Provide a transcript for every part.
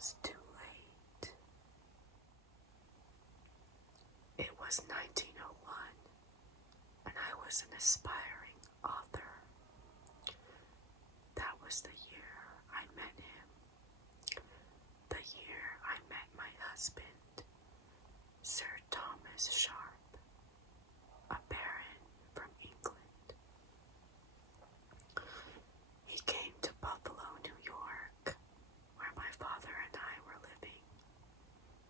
was too late. It was 1901, and I was an aspiring author. That was the year I met him. The year I met my husband, Sir Thomas Sharp, a baron from England. He came to Buffalo, New York, where my father and I were living,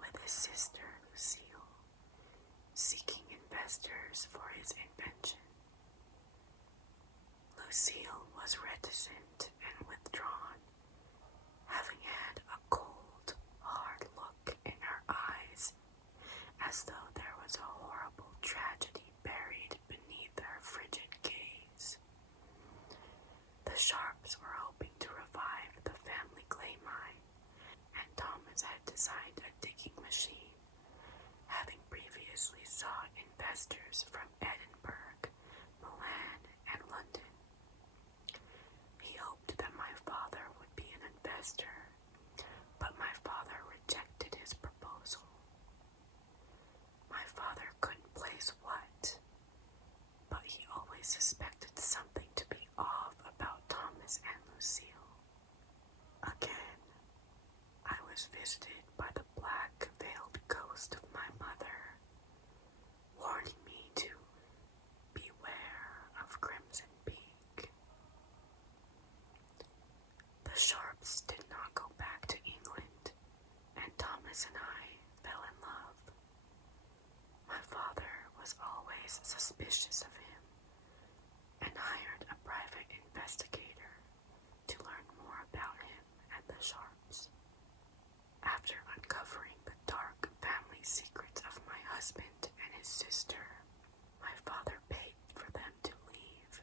with his sister Lucille, seeking investors for his invention. Lucille was reticent and withdrawn, having had a cold, hard look in her eyes, as though there was a horrible tragedy buried beneath her frigid gaze. The Sharps were hoping to revive the family clay mine, and Thomas had designed a digging machine, having previously sought investors from Edinburgh, Milan, and London. He hoped that my father would be an investor, but my father rejected his proposal. My father couldn't place what, but he always suspected something to be off about Thomas and Lucille. Again, I was visited by the black-veiled ghost of my mother, warning me to beware of Crimson Peak. The Sharps did not go back to England, and Thomas and I fell in love. My father was always suspicious of him, and hired a private investigator to learn more about him and the Sharps. After uncovering the dark family secrets of my husband and his sister, my father paid for them to leave,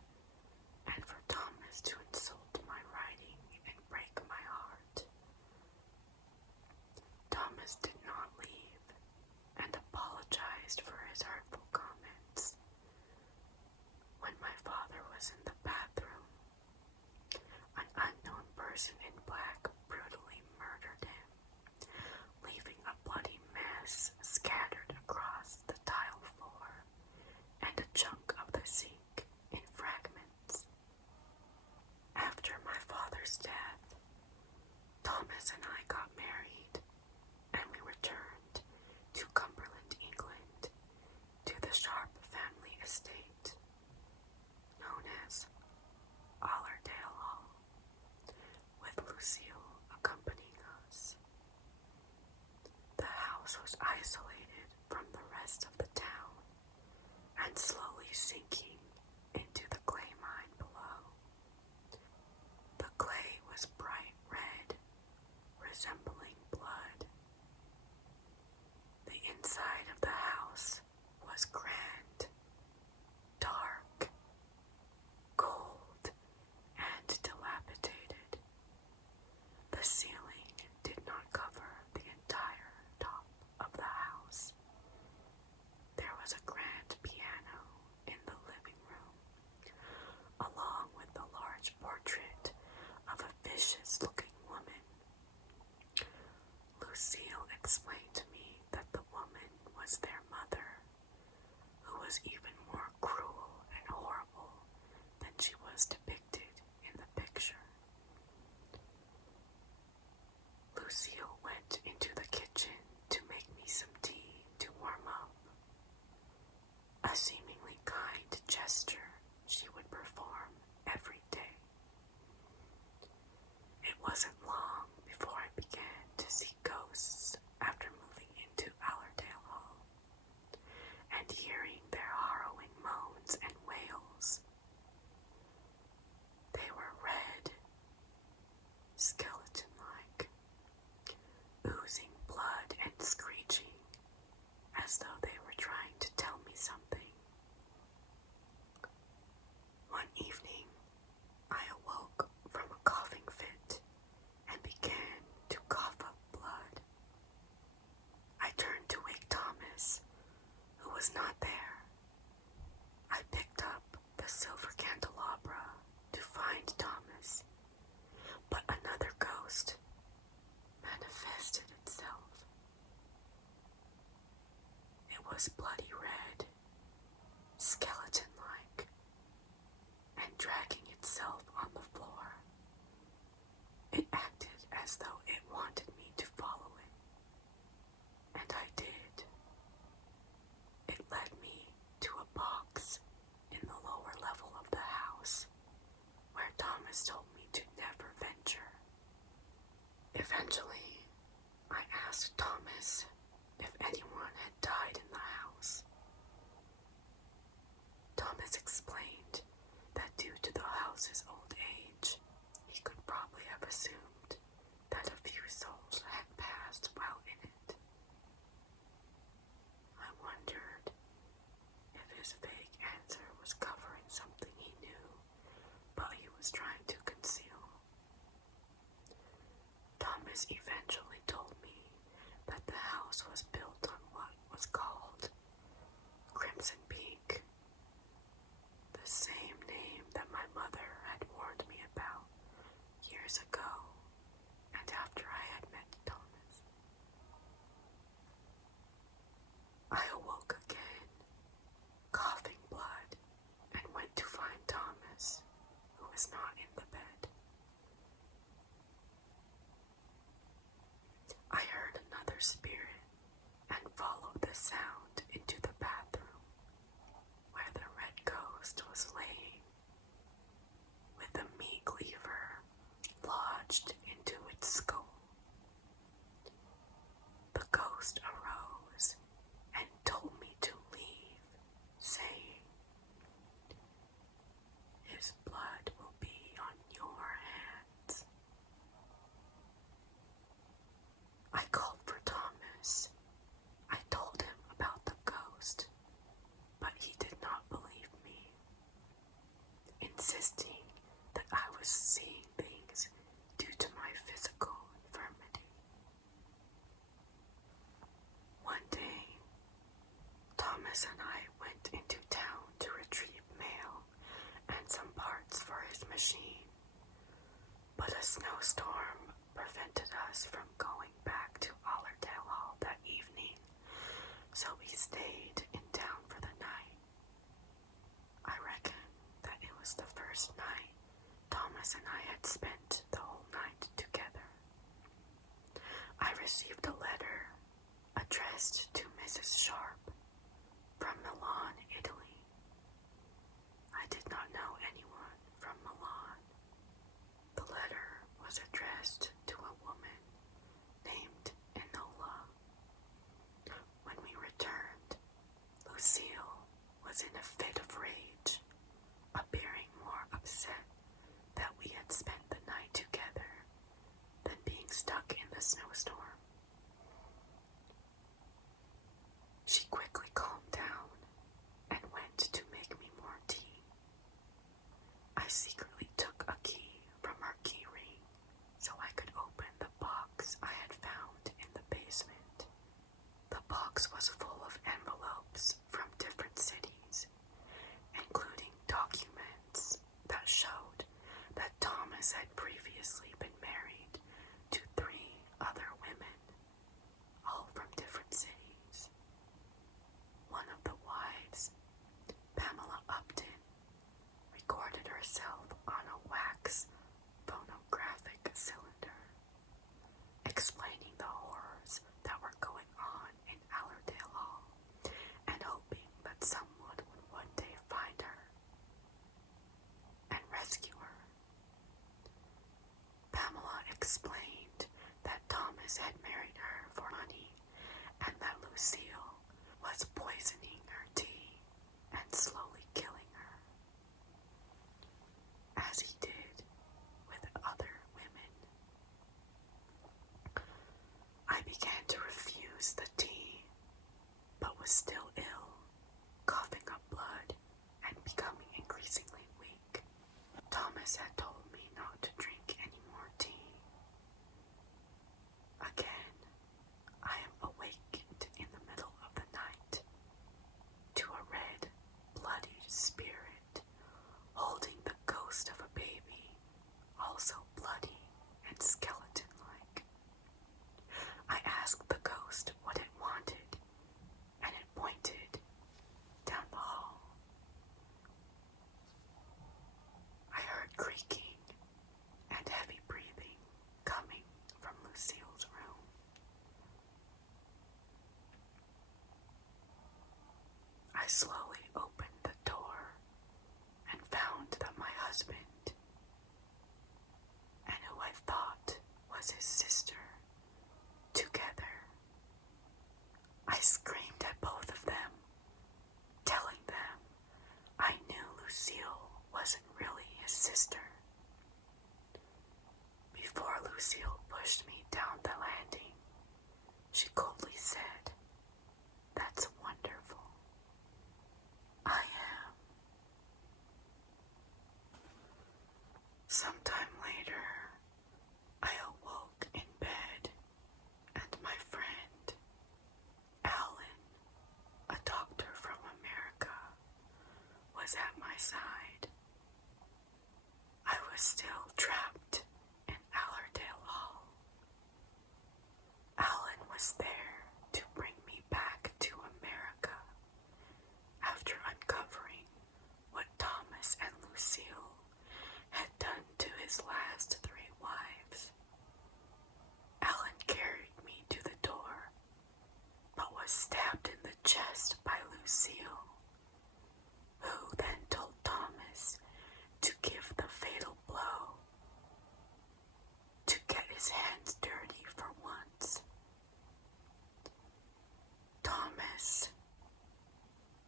and for Thomas to insult my writing and break my heart. Thomas did not leave, and apologized for his hurtful comments. When my father was in the bathroom, an unknown person in black brutally murdered him, leaving a bloody mess scattered across the tile floor and a chunk of the sink in fragments. After my father's death, Thomas and I got married, and we returned to Cumberland, England, to the Sharp family estate, known as Allerdale Hall, with Lucille accompanying us. The house was isolated from the rest of the town, and slowly sinking into the clay mine below. The clay was bright red, resembling blood. The inside of the house was grand, dark, cold, and dilapidated. The ceiling did not cover the entire top of the house. There was a grand piano in the living room, along with a large portrait of a vicious-looking woman. Lucille explained to me that the woman was their mother, who was even more cruel and horrible than she was depicted in the picture. Lucille went into the kitchen to make me some tea to warm up, a seemingly kind gesture she would perform every day. It wasn't long before I began to see ghosts after moving into Allerdale Hall, and hearing their horror Thomas told me to never venture. Eventually, I asked Thomas if anyone had died in the house. Thomas explained that due to the house's old age, he could probably have assumed that a few souls had passed while in it. I wondered if his vague answer was covering something he knew, but he was trying to conceal. Thomas eventually told me that the house was built on what was called Crimson Peak, the same name that my mother had warned me about years ago and after I had met Thomas. I awoke again, coughing blood, and went to find Thomas, who was not in the bed. I heard another spirit and followed the sound into the bathroom, where the red ghost was laying, with a meat cleaver lodged into its skull. The ghost arose and told me to leave, saying, "His blood will be on your hands." I called for Thomas. I told him about the ghost, but he did not believe me, insisting that I was seeing things due to my physical infirmity. One day, Thomas and I went into town to retrieve mail and some parts for his machine, but a snowstorm prevented us from going back to Allerdale Hall that evening, so we stayed in town for the night. I reckon that it was the first night Thomas and I had spent the whole night together. I received a letter addressed to Mrs. Sharp from Milan, Italy. I did not know anyone from Milan. The letter was addressed to a woman named Enola. When we returned, Lucille was in a fit of rage, appearing more upset that we had spent the night together than being stuck in the snowstorm. She quickly calmed down and went to make me more tea. I secretly took a key from her key ring so I could open the box I had found in the basement. The box was full of envelopes from different cities, including documents that showed that Thomas had previously been married to 3 other women, all from different cities. One of the wives, Pamela Upton, recorded herself on a wax phonographic cylinder, explaining the horrors that were going on in Allerdale Hall and hoping that someone would one day find her and rescue her. Pamela explained that Thomas had married her for money and that Lucille was poisoning her tea and slowly killing her, as he did with other women. I began to refuse the tea, but was still ill, coughing up blood and becoming increasingly weak. Thomas had told me not to drink any more tea. Again, I am awakened in the middle of the night to a red, bloody spirit holding the ghost of a baby, also bloody and skeleton-like. I asked the ghost what it wanted, and it pointed down the hall. I heard creaking his sister. Before Lucille pushed me down the landing, she coldly said, "That's wonderful." "I am." Sometime later, I awoke in bed, and my friend, Alan, a doctor from America, was at my side. I was still trapped in Allerdale Hall. Alan was there to bring me back to America after uncovering what Thomas and Lucille had done to his last 3 wives. Alan carried me to the door, but was stabbed in the chest by Lucille, who then told Thomas to give the fatal blow, to get his hands dirty for once. Thomas,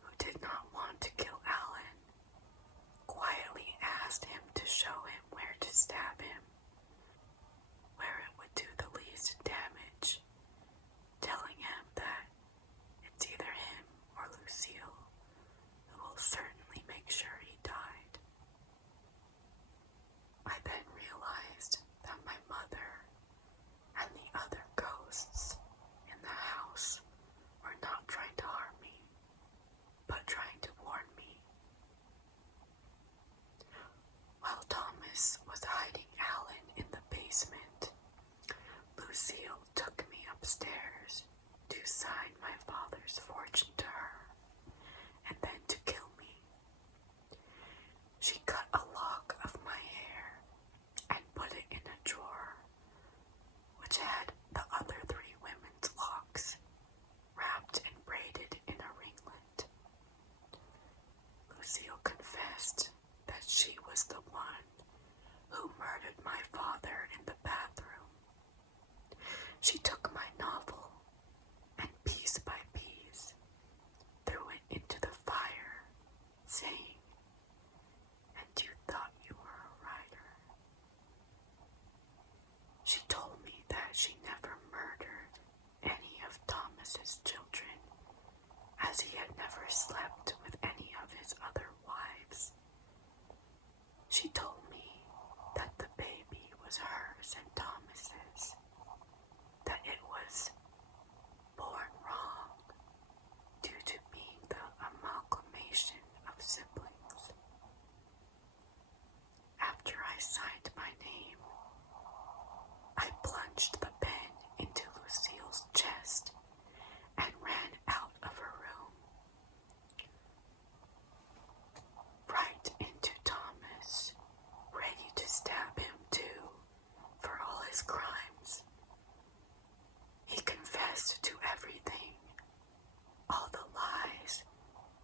who did not want to kill Alan, quietly asked him to show him where to stab him, where it would do the least damage, telling him that it's either him or Lucille who will certainly make sure he died. I then realized that my mother and the other ghosts in the house were not trying to harm me, but trying to warn me. While Thomas was hiding Alan in the basement, Lucille took me upstairs to sign my father's fortune to her, and then to kill me. She cut a lock of my hair and put it in a drawer, which had the other 3 women's locks wrapped and braided in a ringlet. Lucille confessed that she was the one who murdered my father in the bathroom. She took my novel and piece by piece threw it into the fire, saying, "And you thought you were a writer." She told me that she never murdered any of Thomas's children, as he had never slept with any of his other wives. She told me that the baby was hers and Thomas's, that it was born wrong due to being the amalgamation of siblings. After I signed my name, I plunged the pen into Lucille's chest and ran out of her room, right into Thomas, ready to stab him too for all his crimes. He confessed to everything, all the lies,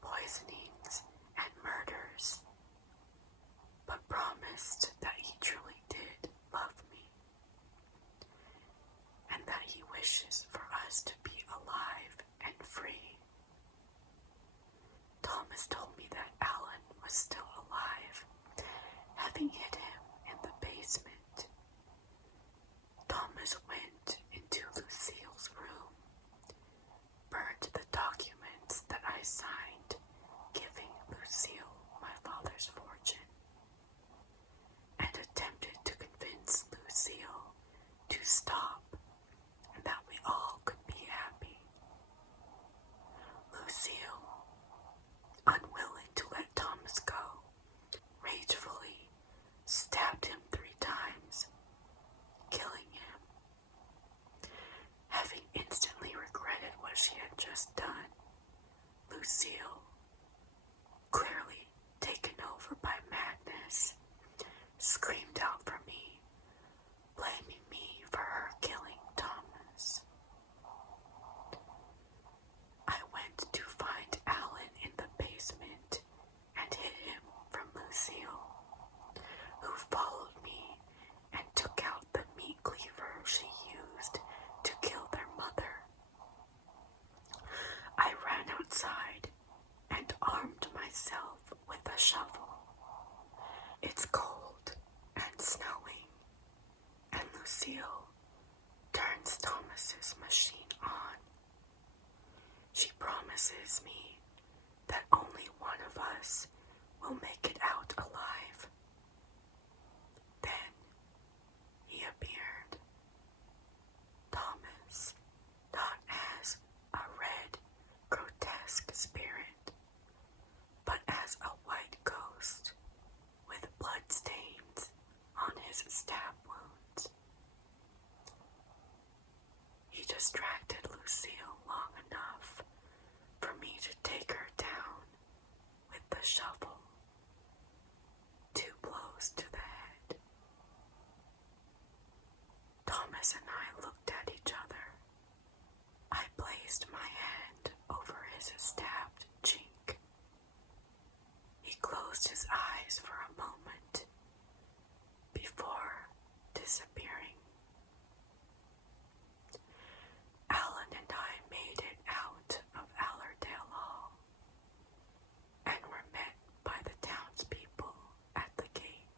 poisonings, and murders, but promised that he truly did love me, and that he wishes for us to be alive and free. Thomas told me that Alan was still alive, having hid him in the basement. Thomas went into Lucille's room, burned the documents that I signed, giving Lucille my father's fortune, and attempted to convince Lucille to stop and that we all could be happy. Lucille, unwilling to let Thomas go, ragefully stabbed him 3 times, killing him. Having instantly regretted what she had just done, Lucille, clearly taken over by madness, screamed out for me, blaming me for her killing Thomas. I went to find Alan in the basement and hid him from Lucille, who followed me and took out the meat cleaver she used to kill their mother. I ran outside and armed myself with a shovel. It's cold Lucille turns Thomas's machine on. She promises me that only one of us will make it out alive. Then he appeared. Thomas, not as a red, grotesque spirit, but as a white ghost with blood stains on his stab wounds. He distracted Lucille long enough for me to take her down with the shovel. 2 blows to the head. Thomas and I looked at each other. I placed my hand over his stabbed cheek. He closed his eyes for a moment before disappearing. Alan and I made it out of Allerdale Hall and were met by the townspeople at the gate.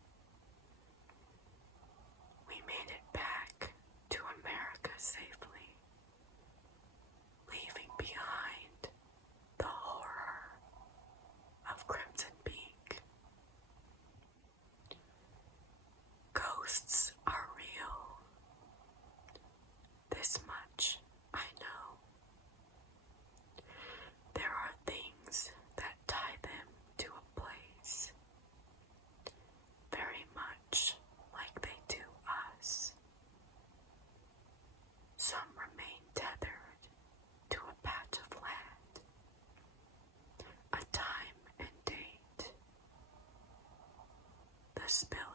We made it back to America safely, leaving behind the horror of Crimson Peak. Ghosts are real. This much I know. There are things that tie them to a place, very much like they do us. Some remain tethered to a patch of land, a time and date. The spill